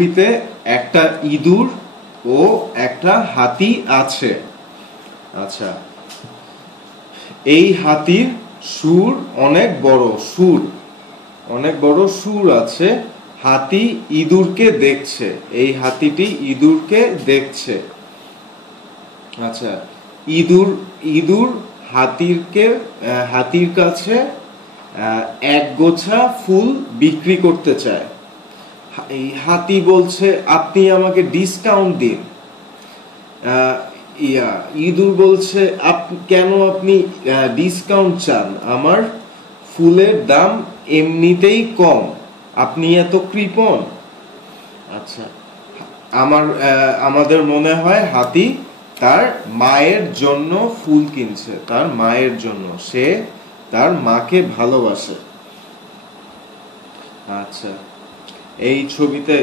ছবিতে একটা ইঁদুর ও একটা হাতি আছে। আচ্ছা, এই হাতির সুর অনেক বড়, সুর আছে। হাতি ইঁদুরকে দেখছে, এই হাতিটি ইঁদুরকে দেখছে। আচ্ছা, ইঁদুর হাতির কাছে এক গোছা ফুল বিক্রি করতে চায়। এই হাতি বলছে, আপনি আমাকে ডিসকাউন্ট দিন। ইঁদুর বলছে, কেন আপনি ডিসকাউন্ট চান? আমার ফুলের দাম এমনিতেই কম, আপনি এত কৃপণ। আচ্ছা, আমাদের মনে হয় হাতি তার মায়ের জন্য ফুল কিনছে, তার মায়ের জন্য, সে তার মাকে ভালোবাসে। আচ্ছা, এই ছবিতে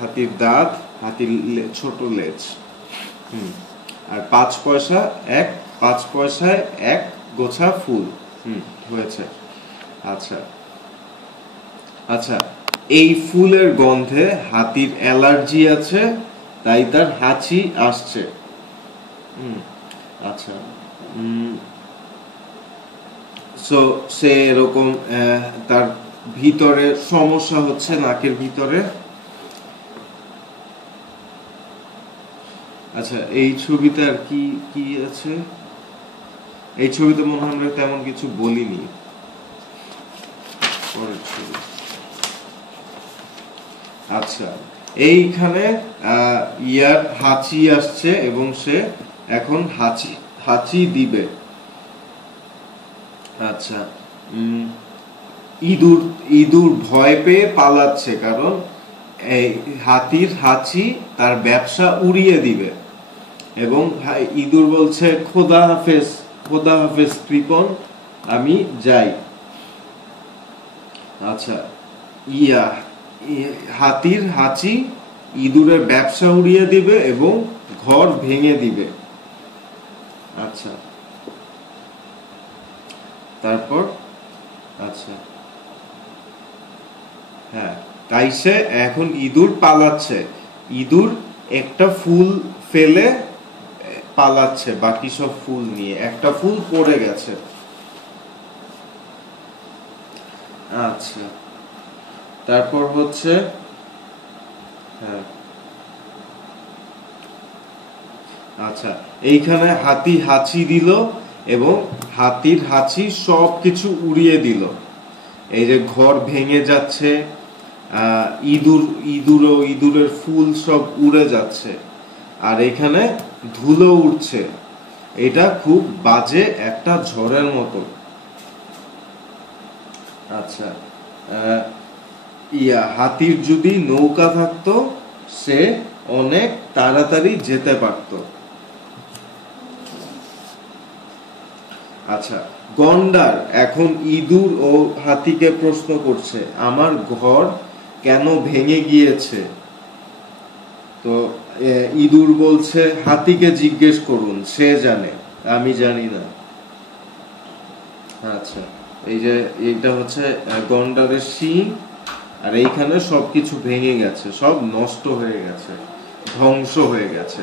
হাতির দাঁত, হাতির ছোট লেজ, আর 5 পয়সায় এক গোছা ফুল হয়েছে। আচ্ছা আচ্ছা, এই ফুলের গন্ধে হাতির অ্যালার্জি আছে, তাই তার হাঁচি আসছে। আচ্ছা, সে এরকম তার ভিতরে সমস্যা হচ্ছে, নাকের ভিতরে। আচ্ছা, এই ছবিতে আর কি কি আছে? এই ছবিতে মনে হয় আমরা তেমন কিছু বলিনি। পরের ছবি। আচ্ছা, এইখানে ইয়ার হাঁচি আসছে এবং সে এখন হাঁচি দিবে। আচ্ছা, ইঁদুর ভয় পেয়ে পালাচ্ছে, কারণ এই হাতির হাঁচি তার ব্যবসা উড়িয়ে দিবে। এবং ইঁদুর বলছে, খোদা হাফেজ কৃপণ, আমি যাই। আচ্ছা, হাতির হাঁচি ইঁদুরের ব্যবসা উড়িয়ে দিবে এবং ঘর ভেঙে দিবে। আচ্ছা, তারপর আচ্ছা, হ্যাঁ, তাই সে এখন ইঁদুর পালাচ্ছে। ইঁদুর একটা ফুল ফেলে পালাচ্ছে, বাকি সব ফুল নিয়ে। একটা ফুল পড়ে গেছে। আচ্ছা, তারপর হচ্ছে, হ্যাঁ, আচ্ছা, এইখানে হাতি হাঁচি দিল এবং হাতির হাঁচি সবকিছু উড়িয়ে দিল। এই যে ঘর ভেঙে যাচ্ছে, ইঁদুরের ফুল সব উড়ে যাচ্ছে, আর এখানে ধুলো উঠছে। এটা খুব বাজে একটা ঝড়ের মতো। আচ্ছা, হাতির যদি নৌকা থাকতো, সে অনেক তাড়াতাড়ি যেতে পারত। আচ্ছা, গন্ডার এখন ইঁদুর ও হাতিকে প্রশ্ন করছে, আমার ঘর কেন ভেঙে গিয়েছে? তো ইঁদুর বলছে, হাতিকে জিজ্ঞেস করুন, সে জানে, আমি জানি না। আচ্ছা, এই যে এইটা হচ্ছে গন্ডারের শিং, আর এইখানে সবকিছু ভেঙে গেছে, সব নষ্ট হয়ে গেছে, ধ্বংস হয়ে গেছে।